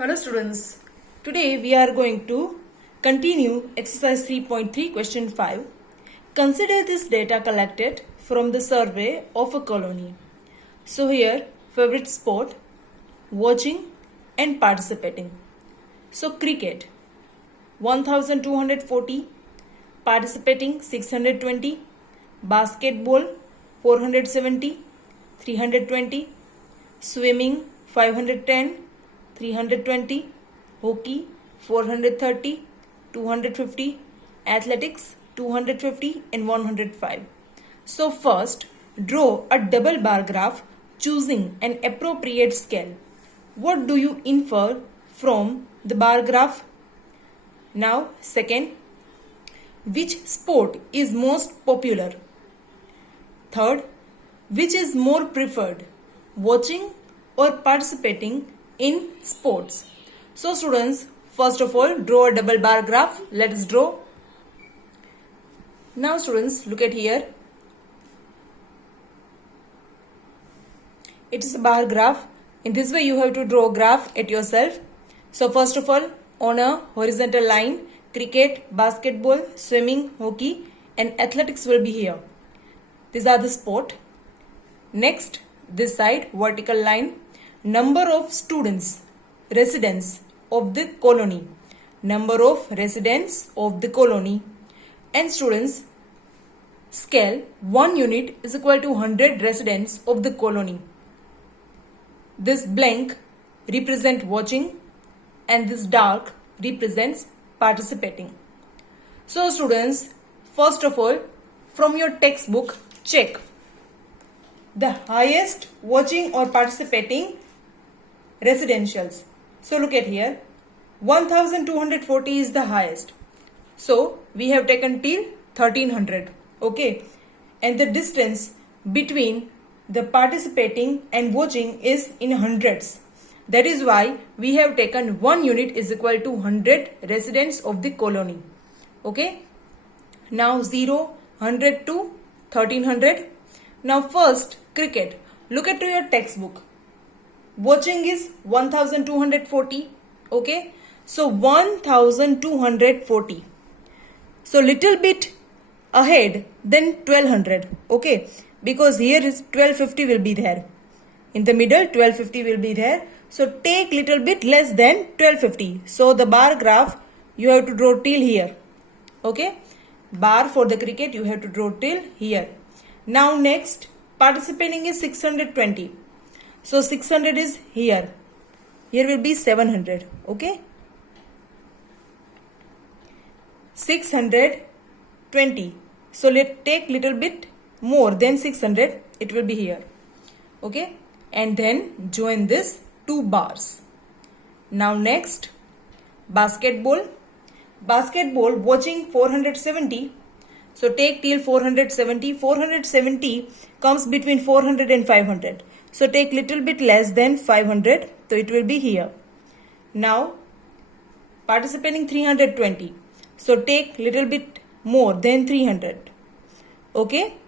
Hello students, today we are going to continue exercise 3.3 question 5. Consider this data collected from the survey of a colony. So here favorite sport, watching and participating. So cricket 1240, participating 620, basketball 470, 320, swimming 510, 320, hockey 430, 250, athletics 250 and 105. So first, draw a double bar graph choosing an appropriate scale. What do you infer from the bar graph? Now second, which sport is most popular? Third, which is more preferred, watching or participating in sports? So students, first of all, draw a double bar graph. Let's draw. Now students, look at here. It is a bar graph. In this way you have to draw a graph at yourself. So first of all, on a horizontal line, cricket, basketball, swimming, hockey and athletics will be here. These are the sport. Next, this side, vertical line, number of students, residents of the colony, number of residents of the colony, and students, scale 1 unit is equal to 100 residents of the colony. This blank represents watching and this dark represents participating. So students, first of all, from your textbook, check the highest watching or participating residentials. So look at here, 1240 is the highest. So we have taken till 1300. Okay. And the distance between the participating and watching is in hundreds. That is why we have taken 1 unit is equal to 100 residents of the colony. Okay. Now 0, 100 to 1300. Now first, cricket. Look at your textbook. Watching is 1240. Okay. So 1240. So little bit ahead than 1200. Okay. Because here is 1250 will be there. In the middle 1250 will be there. So take little bit less than 1250. So the bar graph you have to draw till here. Okay. Bar for the cricket you have to draw till here. Now next, participating is 620. So 600 is here. Here will be 700. Okay. 620. So let's take little bit more than 600. It will be here. Okay. And then join this 2 bars. Now next, basketball. Basketball watching 470. So take till 470. 470 comes between 400 and 500. So take little bit less than 500. So it will be here. Now participating 320. So take little bit more than 300. Okay.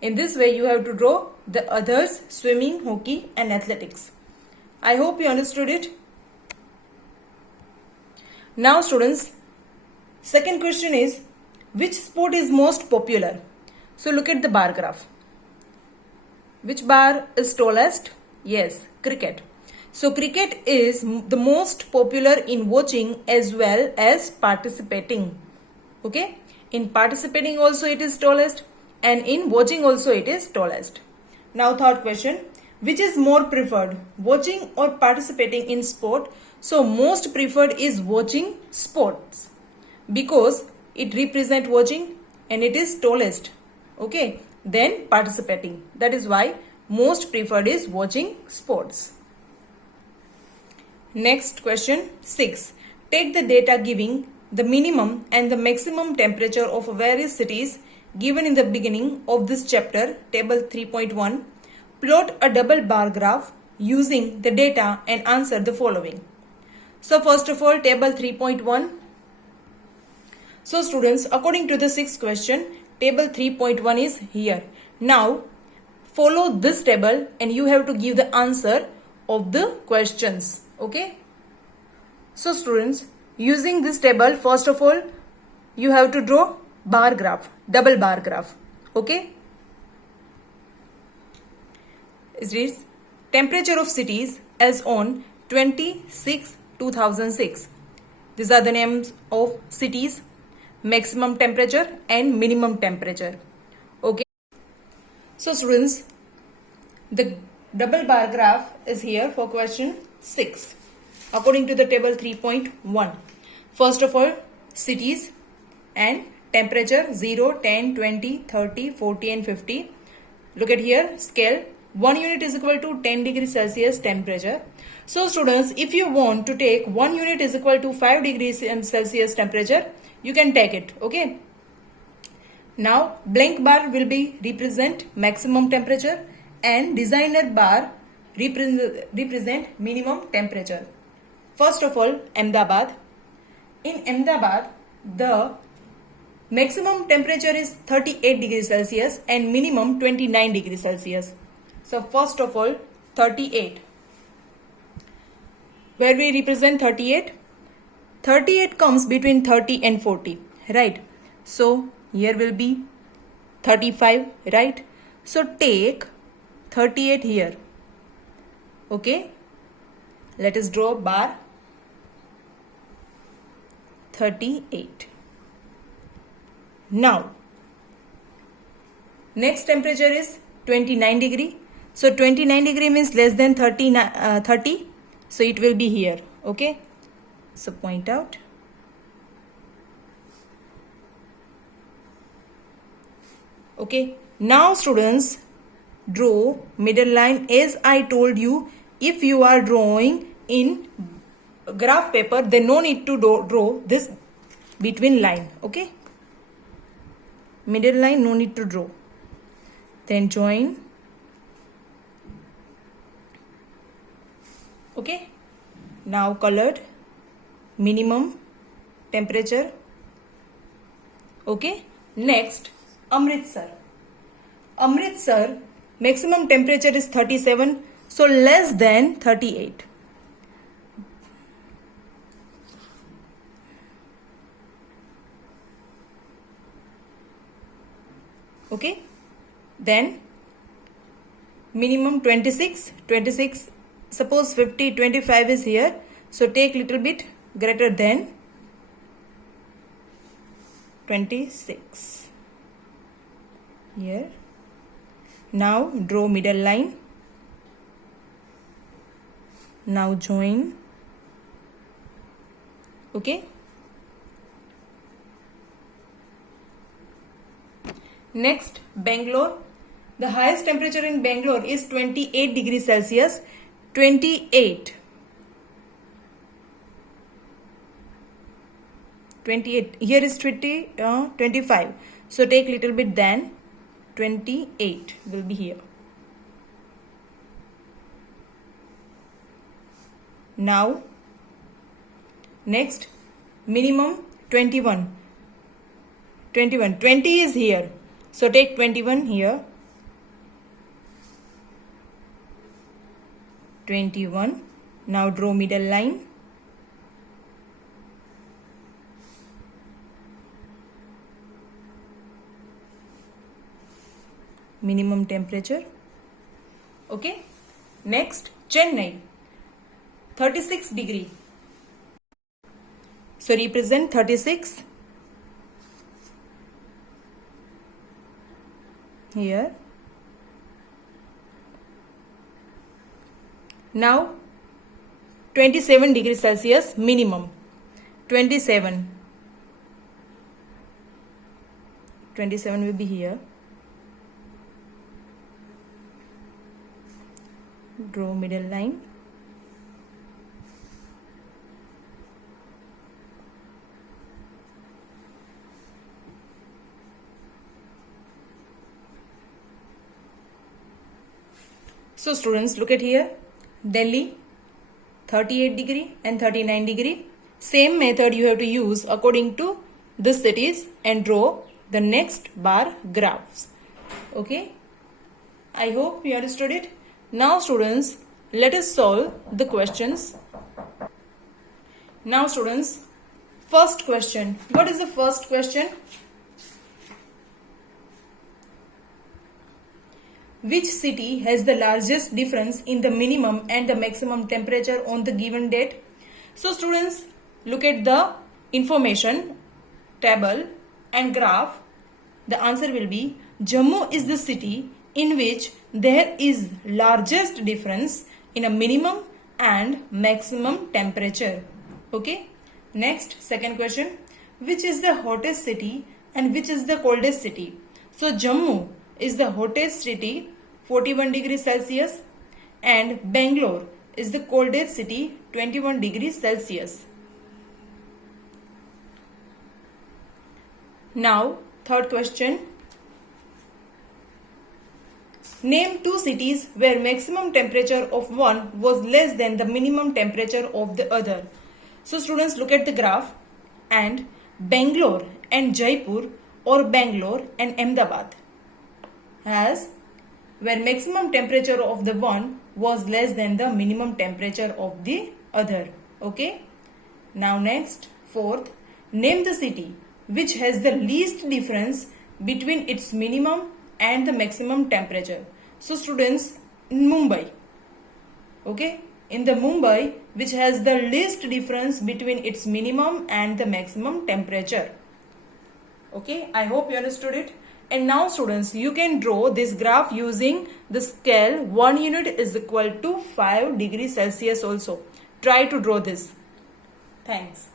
In this way you have to draw the others, swimming, hockey and athletics. I hope you understood it. Now students, second question is, which sport is most popular? So look at the bar graph. Which bar is tallest? Yes, cricket. So cricket is the most popular in watching as well as participating. Okay. In participating also it is tallest and in watching also it is tallest. Now third question, which is more preferred, watching or participating in sport? So most preferred is watching sports because it represents watching and it is tallest. Okay. Then participating. That is why most preferred is watching sports. Next question 6. Take the data giving the minimum and the maximum temperature of various cities given in the beginning of this chapter, table 3.1. Plot a double bar graph using the data and answer the following. So first of all, table 3.1. So students, according to the sixth question, table 3.1 is here. Now follow this table and you have to give the answer of the questions. Okay. So students, using this table, first of all, you have to draw bar graph, double bar graph. Okay? It is temperature of cities as on 26/2006. These are the names of cities, maximum temperature and minimum temperature. Okay? So students, the double bar graph is here for question 6. According to the table 3.1. First of all, cities and temperature 0, 10, 20, 30, 40 and 50. Look at here, scale. 1 unit is equal to 10 degrees Celsius temperature. So students, if you want to take 1 unit is equal to 5 degrees Celsius temperature, you can take it. Okay. Now, blank bar will be represent maximum temperature and designer bar represent minimum temperature. First of all, Ahmedabad. In Ahmedabad, the maximum temperature is 38 degrees Celsius and minimum 29 degrees Celsius. So first of all, 38. Where we represent 38? 38 comes between 30 and 40, right? So here will be 35, right? So take 38 here. Okay? Let us draw bar 38. Now, next temperature is 29 degree. So 29 degree means less than 30. So it will be here. Okay. So point out. Okay. Now students, draw middle line. As I told you, if you are drawing in graph paper, then no need to draw this between line. Okay. Middle line no need to draw. Then join. Okay. Now colored minimum temperature. Okay. Next, Amritsar. Amritsar maximum temperature is 37. So less than 38. Okay. Then minimum 26. Suppose 50, 25 is here. So take little bit greater than 26. Here. Now draw middle line. Now join. Okay. Next, Bangalore. The highest temperature in Bangalore is 28 degrees Celsius. 28. 28. Here is 25. So take little bit than 28 will be here. Now, next, minimum 21. 20 is here. So take 21 here. 21. Now draw middle line. Minimum temperature. Okay. Next, Chennai. 36 degree. So represent 36. Here. Now 27 degrees Celsius minimum. 27 will be here. Draw middle line. So students, look at here. Delhi 38 degree and 39 degree. Same method you have to use according to the cities and draw the next bar graphs. Okay. I hope you understood it. Now students, let us solve the questions. Now students, first question. What is the first question? Which city has the largest difference in the minimum and the maximum temperature on the given date? So students, look at the information table and graph. The answer will be Jammu is the city in which there is largest difference in a minimum and maximum temperature. Okay. Next, second question. Which is the hottest city and which is the coldest city? So Jammu is the hottest city, 41 degrees Celsius, and Bangalore is the coldest city, 21 degrees Celsius. Now, third question. Name two cities where maximum temperature of one was less than the minimum temperature of the other. So students, look at the graph, and Bangalore and Jaipur, or Bangalore and Ahmedabad, has where maximum temperature of the one was less than the minimum temperature of the other. Okay. Now next, fourth, name the city which has the least difference between its minimum and the maximum temperature. So students, in Mumbai. Okay. In the Mumbai, which has the least difference between its minimum and the maximum temperature. Okay, I hope you understood it. And now students, you can draw this graph using the scale 1 unit is equal to 5 degrees Celsius also. Try to draw this. Thanks.